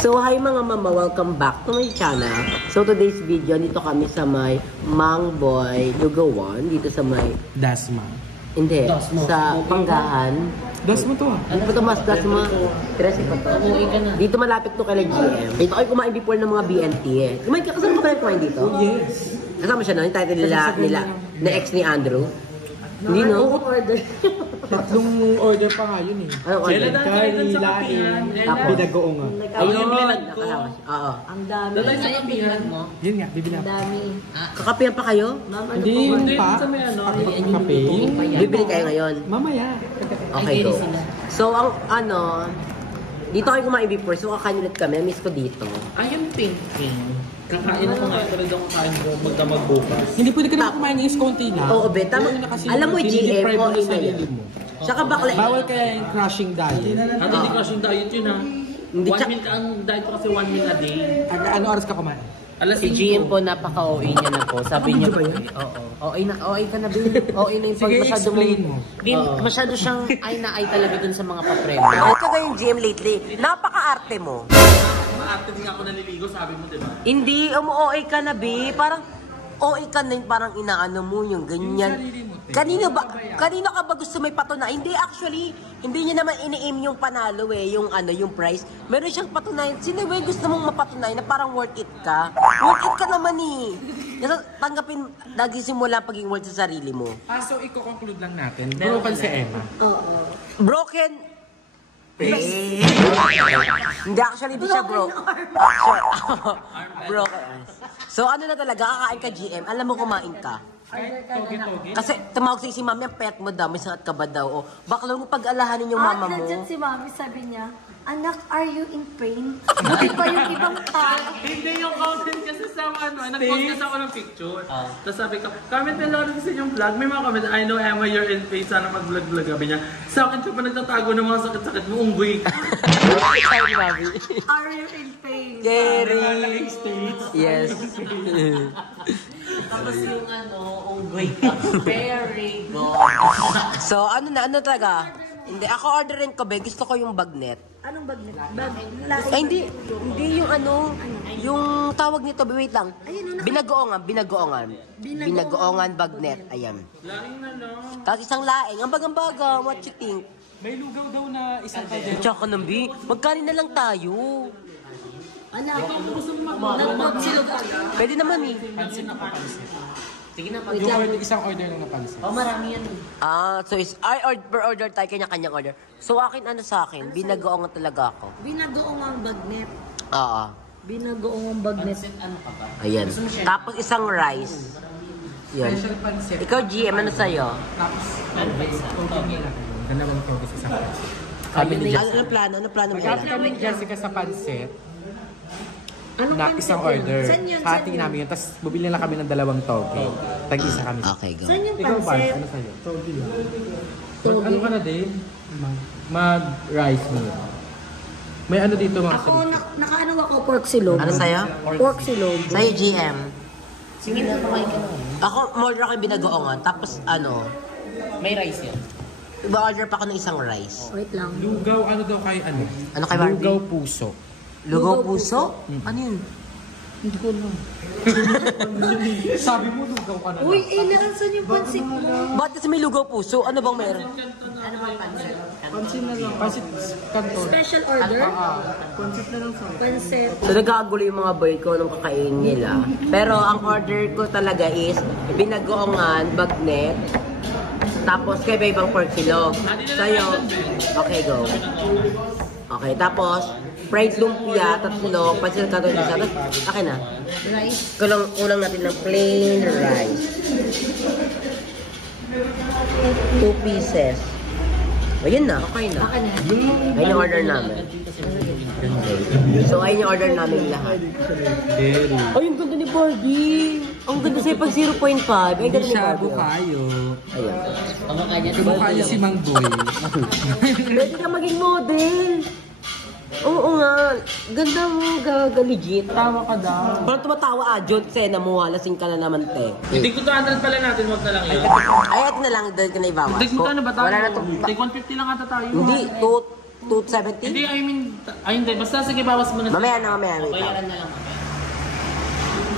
So, hi mga mama, welcome back to my channel. So, today's video, dito kami sa may Mangboy Lugawan, dito sa may... Dasma. Hindi, Dasma. sa Panggahan. Dasma to ah. Ano pa ito, mas Dasma? Tresi pa to. Dito malapit to kay GM. Dito kayo kumain before ng mga BNT eh. Kasama ko kayo kumain dito? Yes. Kasama siya no? Yung title nila, na ex ni Andrew. Hindi no? Tatlong order pa nga yun eh. Ano order? Curry, laing, binagoong nga. Ayun, nakasama siya. Oo. Ang dami. Doon sa kapihan mo? Yun nga, bibili Ang ako. dami. Kakapihan pa kayo? Hindi yun pa. Sa may ano? Kape. Bibili kayo ngayon? Mamaya. Okay, go. So, ang ano, dito kayo kumain before, so kakain ulit kami. Miss ko dito. Yung thinking. Kakain ako nga, pero doon kakain ko magdamag bukas. Hindi pwede ka naman kumain ng konti na. Oo, be. Tama. Alam mo, GM, o ina yan. Saka bakla. Bawal kaya yung crashing diet. Hindi crushing diet yun ha. Hindi, One meal, ang diet ko kasi 1 meal a day. Ano oras ka kumain? Alas Si 5. GM po, napaka-OA niya na po. Sabi niya po, oo. OA ka na, be. OA na yung pag Sige, masyado explain mo. masyado siyang ay na ay talaga dun sa mga papremyo. Ano ka yung GM lately? Napaka-arte mo. Maarte din ako naliligo, sabi mo, di ba? Hindi, OA ka na, be. Parang, OA ka na yung parang inaano mo yung ganyan. Kanino ka ba gusto may patunay? Hindi, actually, hindi niya naman ini-aim yung panalo eh, yung ano, yung prize. Meron siyang patunay. Sino ba yung gusto mong mapatunay na parang worth it ka? Worth it ka naman eh. Tanggapin, nagsisimula pagiging worth sa sarili mo. So, i-conclude lang natin. Broken si Emma. Broken. Hindi, actually, di siya broke. Broken. So, ano na talaga, kakain ka GM, alam mo kumain ka. Kasi tumawag si mami, ang pet mo daw, may sangat ka ba daw? O, baka lang pag-alahanin yung mama mo. Nandiyan si mami, sabi niya, anak, are you in pain? Buti pa yung ibang tao. Hindi yung comment kasi sa ano, nag-post kasi ako ng picture. Tapos sabi ko, comment na lang kasi yung vlog. May mga comment, I know Emma, you're in pain. Sana mag-vlog-vlog. Sabi niya, sa akin siya pa nagtatago ng mga sakit-sakit mo, unggoy. Sorry, mami. Are you in pain? Gary. Yes. Tapos yung ano, unggoy ka. Very good. So, ano talaga? Hindi, ako orderin ko, be. Gusto ko yung bagnet. Anong bag nila? Ay, hindi yung ano, yung tawag nito, be, wait lang. Binagoongan. Binagoongan bagnet, ayan. Laing na lang. Tapos isang laing, ang bagang-baga, what you think? May lugaw daw na isang kaldero. Tsaka nang, be, magkanin na lang tayo. Anak, nag-vlog sila. Pwede naman eh. Pansin ako, pansin. Sige na, Yung order, isang order lang na pansin. marami yan. So per order tayo, kanya-kanyang order. So akin, ano sa akin, binagoongan talaga ako. Binagoong ang bagnet. Oo. Binagoong ang bagnet. Ano ka ba? Ayan. Tapos isang rice. Yan. Special pansit. Ikaw, GM, ano sa'yo? Tapos, togi lang. Dalawang togi sa isang pansit. Sabi ni Jessica. Ano plano? Ano plano mo? Magkakit kami ni Jessica sa pansit. Anong Na pansit isang yun? order. Saan yun? Hati namin yun. Tapos bubili lang kami ng dalawang togi. Tag-isa kami. Okay, go. Saan yung Ikaw ba? pansit? Ano sa'yo? Togi lang. Ano ka na din? Mag-rice mo. May ano dito mga Ako, nakaano ako, pork silog. Ano sa'yo? Pork silog. Sa'yo, GM. Sige na, kumain ka na. Ako, order ako yung binagoongan. Tapos, ano, May rice yan. iba-order pa ako ng isang rice. Wait lang. Lugaw, ano daw kay ano? Ano kay Barbie? Lugaw puso. Lugaw puso? Ano yun? Hindi ko alam. Sabi mo, lugaw ka na lang. Uy, saan yung pansit mo? Ba't kasi may lugaw puso? Ano bang meron? Pansit na lang. Pansit kanton. Special order? Pansit na lang sa Pansit. So, nagkakagulo yung mga boy ko nung kakain nila. Pero ang order ko talaga is binagoongan, bagnet, tapos kay ibang pork silog. Sa'yo, okay, go. Okay, tapos, fried lumpia, tatlo, pansit kanton isa. Tapos, akin na. Rice. Kulang natin ng plain rice. 2 pieces. Ayun na, okay na. Akin na. Ayun yung order namin. So, ayun yung order namin lahat. Very. Ay, ang ganda ni Barbie! Ang ganda sa'yo pag 0.5. Ay, ganda ni Siya, Barbie. bukayo. Ayun. Pamakain niya. Si bukayo si Mang Boy. Pwede ka maging model. Oo nga. Ganda mo, gaga, legit. Tawa ka daw. Parang tumatawa John Cena mo, lasing ka na naman, te. Tig 200 pala natin, wag na lang yun. Ay, at na lang, doon ka na ibawas. Tig magkano ba tayo? Wala na to. Tig 150 lang ata tayo. Hindi, 270? Hindi, hindi. Basta sige, bawas mo na. Mamaya na, mamaya. Wait lang. Bayaran na lang.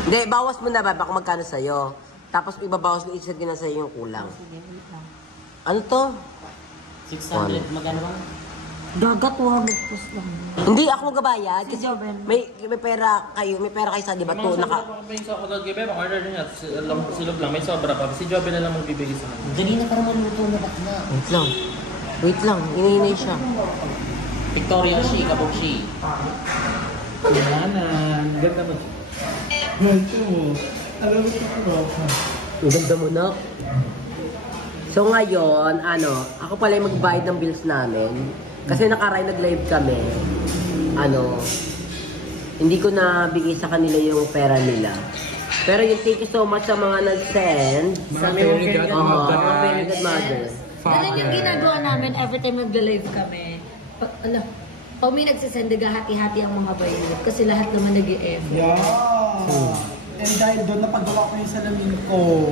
Hindi, bawas mo na ba? Baka magkano sa'yo. Tapos ibabawas mo isa din na sa'yo yung kulang. Ano to? 600. Magkano ba? Dagat 200 plus lang. Hindi, ako magbabayad. Kasi may pera kayo sa di ba to? May sa kagagabi, order niya. Silog lang, may sobra pa. Si Joby na lang magbibigay sa akin. Dali na para maluto na bakla. Wait lang. Hinihinay siya. Victoria Shi, Kabog Shi. Yan, ganda mo. Ganda mo na. So ngayon, ako pala yung magbayad ng bills namin. Kasi nag-live kami. Hindi ko na bigay sa kanila yung pera nila. Pero yung thank you so much sa mga nag-send. Very good, Very good mother. Ganun yung ginagawa namin every time nag-live kami. Pag may nagsisend, hati-hati ang mga bayad. Kasi lahat naman nag-i-effort. Yeah. And dahil doon napagawa ko yung salamin ko.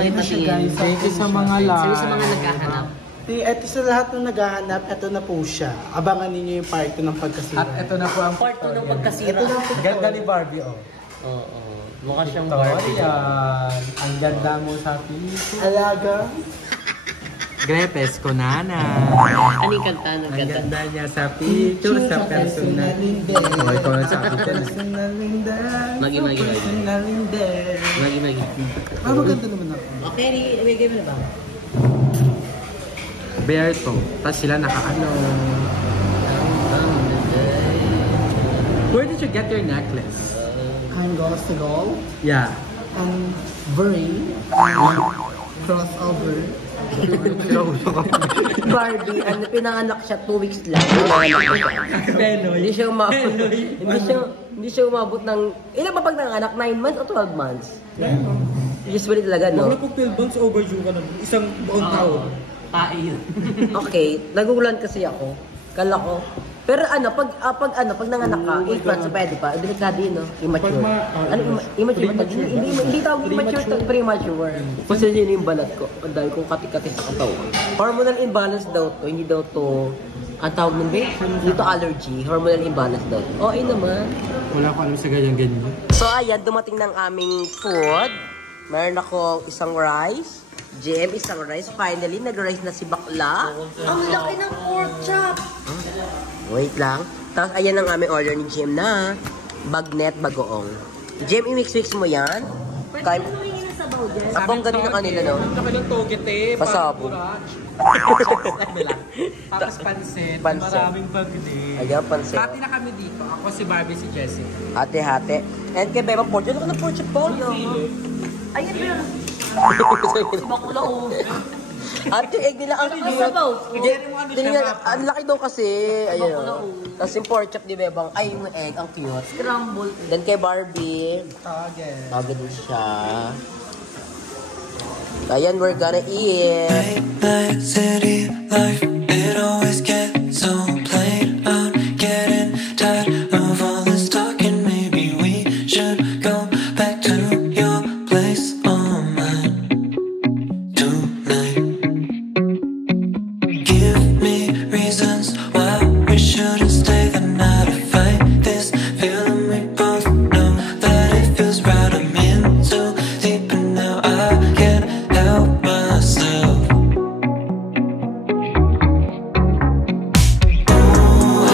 Ito siya guys. Thank you sa mga live. Sa mga naghahanap. Ito sa lahat ng naghahanap, ito na po siya. Abangan ninyo yung part 2 ng pagkasira. At ito na po ang Part 2 ng pagkasira. ganda ni Barbie, oh. Oo. Mukha siyang Ito, Barbie. yan. Ang ganda mo sa piso. Alaga. Grepes ko, nana. Ano yung kanta? Anong Ang kanta? ganda niya sa picture, sa personal. Oh, ikaw na sa picture. Magi. Personal. Magi. Ah, maganda naman ako. Okay, ibigay mo na ba? Bear to. Tapos sila nakaano. Where did you get your necklace? I'm Goals to Go. Yeah. I'm Brain. Crossover. Barbie, pinanganak siya 2 weeks lang. Hindi siya umabot ng, ilan ba pag nanganak? 9 months o 12 months? Usually talaga, no? Kung 12 months overdue ka na, isang buong taon. Tayo. Okay, nagugulan kasi ako. Kala ko. Pero pag nanganak ka, 8 months, pwede pa. Delikado yun, no? Immature. Immature ba? Hindi tawag immature, premature. Kasi yun yung balat ko. Ang dahil kong kati-kati sa katawan. Hormonal imbalance daw to. Hindi daw to, ang tawag nun ba? Hindi to allergy. Hormonal imbalance daw to. Okay naman. Wala ko alam sa ganyan-ganyan. So ayan, dumating ng aming food. Meron akong isang rice. GM, isang rice. Finally, nag-rice na si Bakla. Ang laki ng pork chop! Wait lang. Tapos ayan ang aming order ni GM na bagnet bagoong. GM, i-mix-mix mo yan. Pwede Kahit mo hingin na sabaw dyan. abang ganun na kanila, no? Kami ng toget eh. Pasabog. Tapos pansit. Pansit. Maraming bagnet. Ayan, pansin. Hati na kami dito. Ako si Barbie, si Jessica. Hati-hati. And kay Beba Porch. Ano ka na Porch po? Ayun na. Bakla oh. Ate, egg nila ang cute. Ang laki daw kasi. Ayun. Tapos yung pork chop ni Bebang, ay yung egg, ang cute. Scramble. Then kay Barbie, Target. tawag din siya. Ayan, we're gonna eat. Like city life, it always gets so plain. I'm getting tired of all this talking. Maybe we should go back to your place or mine tonight. Give me reasons why we shouldn't stay the night to fight this feeling. We both know that it feels right. I'm in so deep and now I can't help myself. Ooh,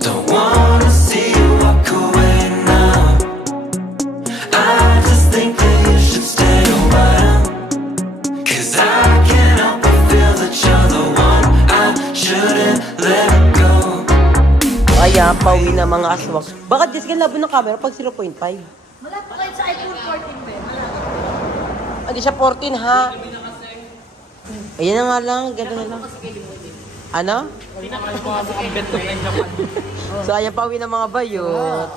don't wanna see you walk away now. I just think that you should stay a while, 'cause I can't help but feel that you're the one I shouldn't let go. Ayan, pauwi na mga aswang. Bakit Jessica labo ng camera pag 0.5? Wala pa kayo sa iPhone 14, Ben. Hindi siya 14 ha. Ayan na nga lang, gano'n na lang. Ano? So ayan, pauwi na mga bayot.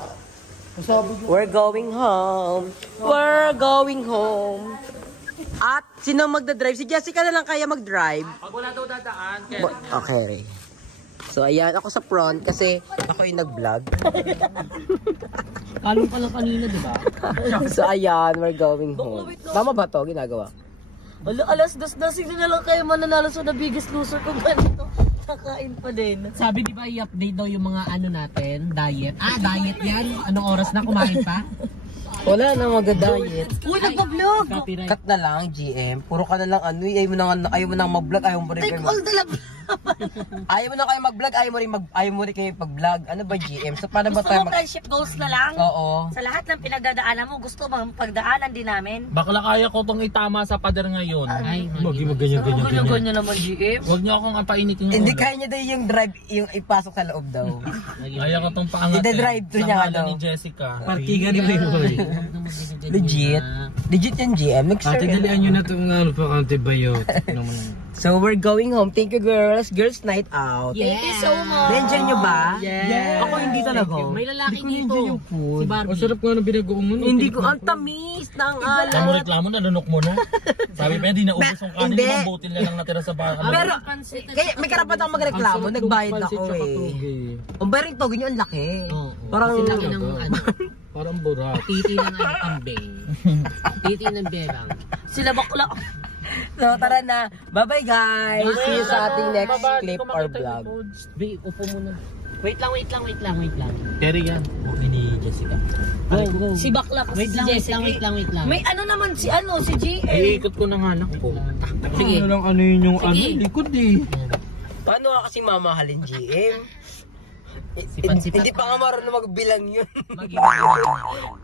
We're going home. We're going home. At sino magdadrive? Si Jessica na lang kaya magdrive. Pag wala daw dadaan, Okay. So ayan, ako sa front kasi ako yung nag-vlog. Kalong pa lang kanina, di ba? So ayan, we're going home. Tama ba to ginagawa? Alas 2 na sino na lang kayo mananalo sa The Biggest Loser kung ganito. Kakain pa din. Sabi di ba i-update daw yung mga ano natin, diet? Diet yan? Anong oras na kumain pa? Wala na mag-diet. Uy, nagpa-vlog! Copyright. Cut na lang, GM. Puro ka na lang ano, ayaw mo nang mag-vlog, ayaw mo rin Take kayo all the love. ayaw mo na kayo mag-vlog, ayaw mo rin kayo pag-vlog. Ano ba, GM? So, paano ba Gusto tayo mo friendship goals na lang? Oo. Sa lahat ng pinagdadaanan mo, gusto mo pagdaanan din namin? Bakla kaya ko tong itama sa pader ngayon. Ay, Ganyan naman, GF. Huwag niyo akong painitin yung Hindi ulo. kaya niya daw yung drive, yung ipasok sa loob daw. Kaya ko tong paangat. Ida-drive to Sa niya, ngalan ano? ni Jessica. Parkingan ni Mayboy. Legit. Legit yung GM. Mixer. Ate, dalian nyo na itong ano pa, antibiotic naman. So, we're going home. Thank you, girls. Girls night out. Thank you so much. Na-enjoy nyo ba? Yeah. Ako hindi talaga. May lalaki dito. yung food. Si Barbie. Ang sarap nga ng binagoong mo. Hindi ko, ang tamis ng Alam mo alat. reklamo na, lunok mo na. Sabi pa, hindi naubos yung kanin. Hindi. Limang butil na lang natira sa baka. Pero, kaya may karapat akong magreklamo. Nagbayad ako eh. Ang bayad togi nyo, ang laki. Oo. Parang, Kasi laki ng ano, Parang burak. titi ng ano, kambing. Titi ng berang. Sila bakla. so tara na. Bye-bye guys. See you sa ating next clip or vlog. Be, upo muna. Wait lang. Carry yan. Okay ni Jessica. Go. Si bakla kasi Wait si lang. Jessica. Wait lang. May ano naman si GM. Iikot ko ng anak ko. Sige. Ano lang ano yun yung Sige. ano, likod eh. Paano ka kasi mamahalin, GM? Sipat-sipat Hindi pa nga marunong magbilang yun.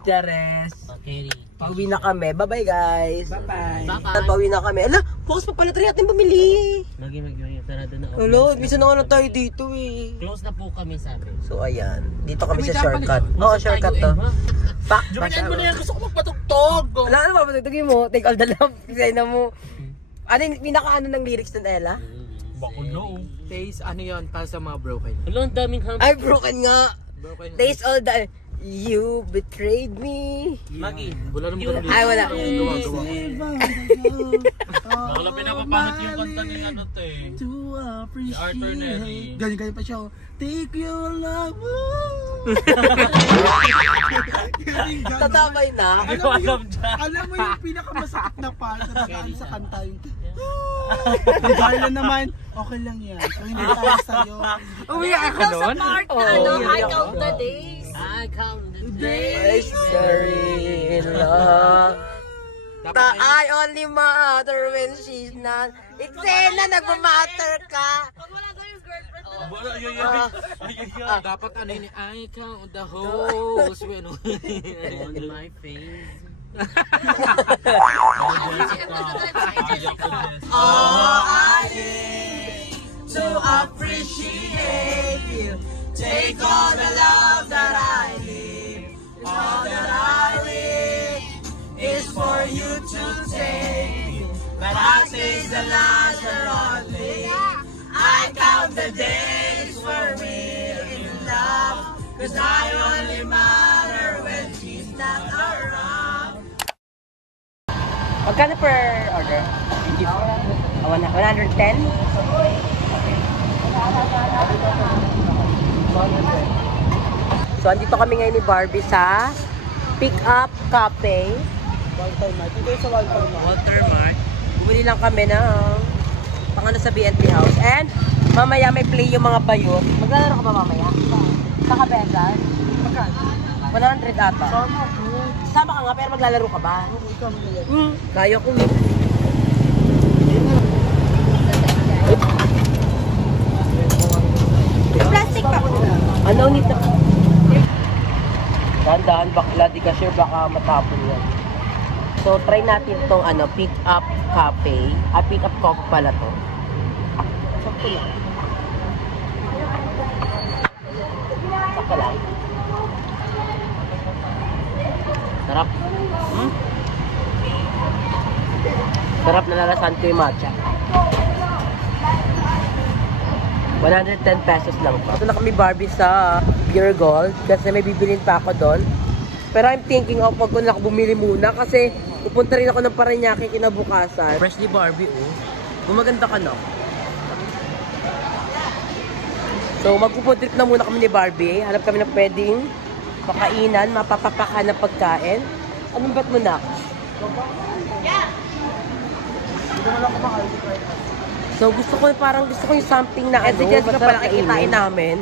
Chares. Okay. Pauwi na kami. Bye-bye guys. Bye-bye. Pauwi na kami. Ala, bukas pa pala tayo natin bumili. Magi. Sarado na. Hello, minsan na nga tayo dito eh. Close na po kami, sabi. So ayan, dito kami sa shortcut. Oo, shortcut to. Pak, Jumanan mo na yan, gusto ko magpatugtog. Wala na papatugtugin mo. Take all the love. Design na mo. Ano yung pinaka-ano ng lyrics ng Ella? Bako no. Taste, ano yun, para sa mga broken. Hello, ang daming ham. Ay, broken nga. Broken. Taste all the... You betrayed me. Magi. Wala naman kami. Ay, wala. Wala pinapapangat yung kanta ni ano to eh. To Si Arthur Neri. Ganyan pa siya. Take your love. Tatabay na. Alam mo yung pinakamasakit na part sa kanta yung Darla naman, okay lang yan. Kung hindi tayo sa'yo. Umiyak ka doon? Part na ano, I count the days. I count the days. It's very in love. I only matter when she's not. Iksena, nagmamatter ka. Pag wala tayong girlfriend, Dapat ano yun, I count the holes when On my face. Oh, I need to appreciate you. Take all the love that I give. All that I live is for you to take. But I take the last only. I count the days for real in love. Cause I only matter when she's not around. Magkano per order? 110? So, andito kami ngayon ni Barbie sa Pick Up Cafe. Walter Mart. Dito sa Walter Mart. Bumili lang kami ng pangano sa BNP House. And mamaya may play yung mga bayot. Maglalaro ka ba mamaya? Sa Kabegan? 100 ata. Sama ka nga pero maglalaro ka ba? Kaya ko. plastic pa. Ano nito? Dahan-dahan bakla, di ka sure baka matapon yan. So try natin tong ano, Pick Up Cafe. Pick Up Coffee pala to. Sakto lang. Sakto lang. Sarap. Sarap, nalalasan ko yung matcha. 110 pesos lang pa. Ito na kami Barbie sa Pure Gold kasi may bibilin pa ako doon. Pero I'm thinking of wag ko na bumili muna kasi pupunta rin ako ng Parañaque kinabukasan. Freshly Barbie, oh. Gumaganda ka, no? So magpupunta trip na muna kami ni Barbie. Hanap kami ng pwedeng makainan, mapapapaka na pagkain. Anong bet mo na? Yeah! Hindi mo lang kumakain. So gusto ko yung something na ano, masarap kainin namin.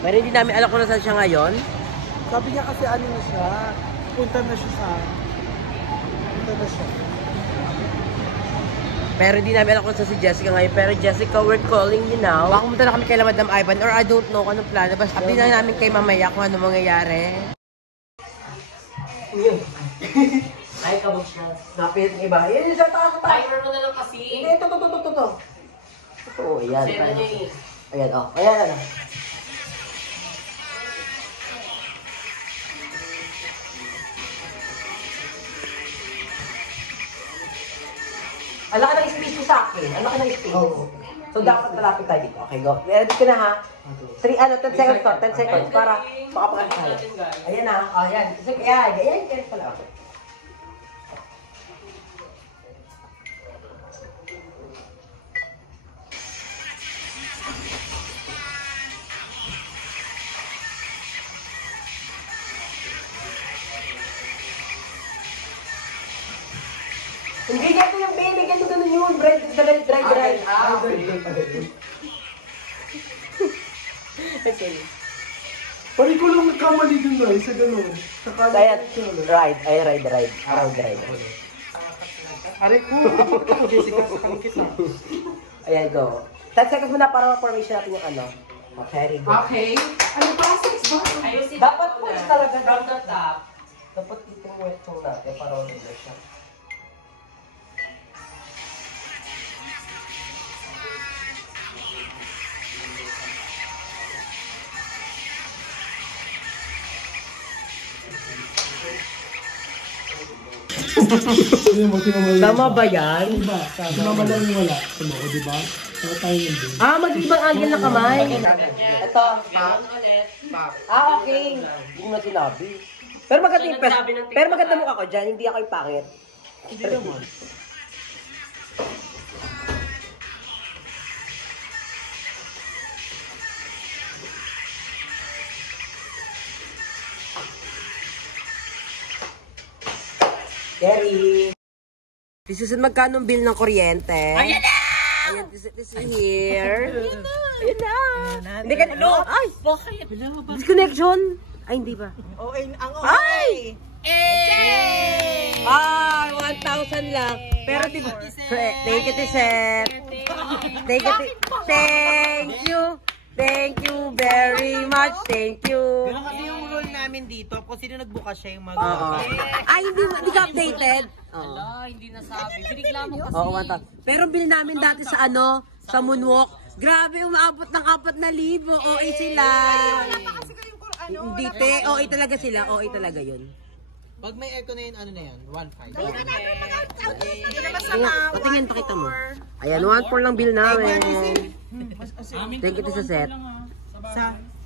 Pero hindi namin alam kung nasaan siya ngayon. Sabi niya kasi ano na siya, punta na siya. Pero hindi namin alam kung saan si Jessica ngayon. Pero Jessica, we're calling you now. Baka pumunta na kami kay Madam Ivan or I don't know kung anong plano. Basta update na namin kay mamaya kung ano mangyayari. Ay, kabog siya. Napit ng iba. Yan, isa tayo. Timer mo na lang kasi. Hindi, ito. Ito, ayan. Ayan, oh. Ayan. Alam ka ng space sa akin. Alam ka ng space. So, dapat malapit tayo dito. Okay, go. Ready ka na, ha? 10 seconds to. 10 seconds para makapakas tayo. Ayan na. Ayan. Ayan pala. Hindi ganito yung baby, ganito ganun yun. Dry. Okay. Pari ko lang nagkamali dun na, isa ganun. Kaya, ride. Aray ko, Jessica, sakang kita. Ayan, go. 10 seconds muna para ma-formation natin yung ano. Okay, go. Okay. Ano process ba? Ayusin. Dapat po talaga from the top. Dapat itong wet tong natin para wala siya. Tama ba yan? Tama lang yung wala. Tama ko, diba? Tama tayo yun din. Mag-ibang angle na kamay. Ito. Okay. Hindi mo na sinabi. Pero maganda yung pero maganda mukha ko dyan. Hindi ako yung pangit. Hindi naman. Gary. This is magkano bill ng kuryente? Ayan na! Ayan, this is here. Ayan na! Hindi ka na. Ay! Bakit? Disconnection? Ay, hindi ba? Ay! Ay! 1,000 lang. Pero di ba? Thank you, Tisette. Thank you. Thank you very much. Thank you. Pero kasi yung rule namin dito, kung sino nagbukas siya yung mag- Ay, hindi ka updated? Ala, hindi nasabi. Biniklamo kasi. Oo, 1,000. Pero bili namin dati sa sa Moonwalk. Grabe, umaabot ng 4,000. OA sila. Hindi, te. OA talaga sila. OA talaga yun. Pag may aircon na yun, ano na yan? 1.5. Patingin, pakita mo. Ayan, 1,400 lang bill namin. Thank you, Tisette.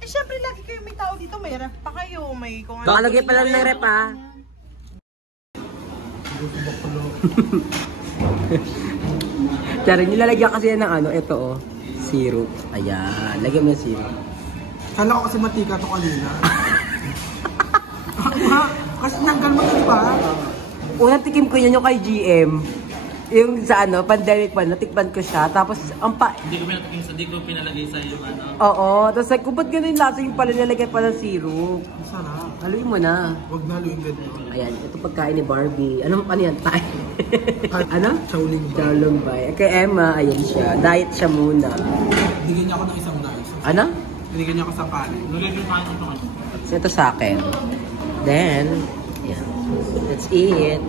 Syempre lagi kayo may tao dito, may ref pa kayo, may kung ano. Baka lagay pa lang ng rep, ha? Tsara, nilalagyan kasi yan ng ito, syrup. Ayan, lagyan mo yung syrup. Kala ko kasi matika to kanina. Kasi nanggal mo ito, diba? Unang tikim ko yan yung kay GM. Yung sa pandemic pa, natikpan ko siya. Tapos, Hindi ko pinatikim sa, di ko pinalagay sa yung Oo, tapos like, kung ba't ganun yung lasa yung pala nilagay pa ng syrup? Masarap. Haluin mo na. Huwag na haluin ganito. Ayan, ito pagkain ni Barbie. Ano yan? Tay? Ano? Shaolin ba? Shaolin ba? Kay Emma, ayan siya. Diet siya muna. Bigyan niya ako ng isang rice. Ano? Bigyan niya ako sa kanin. So, ito sa akin. Then, yeah. That's it.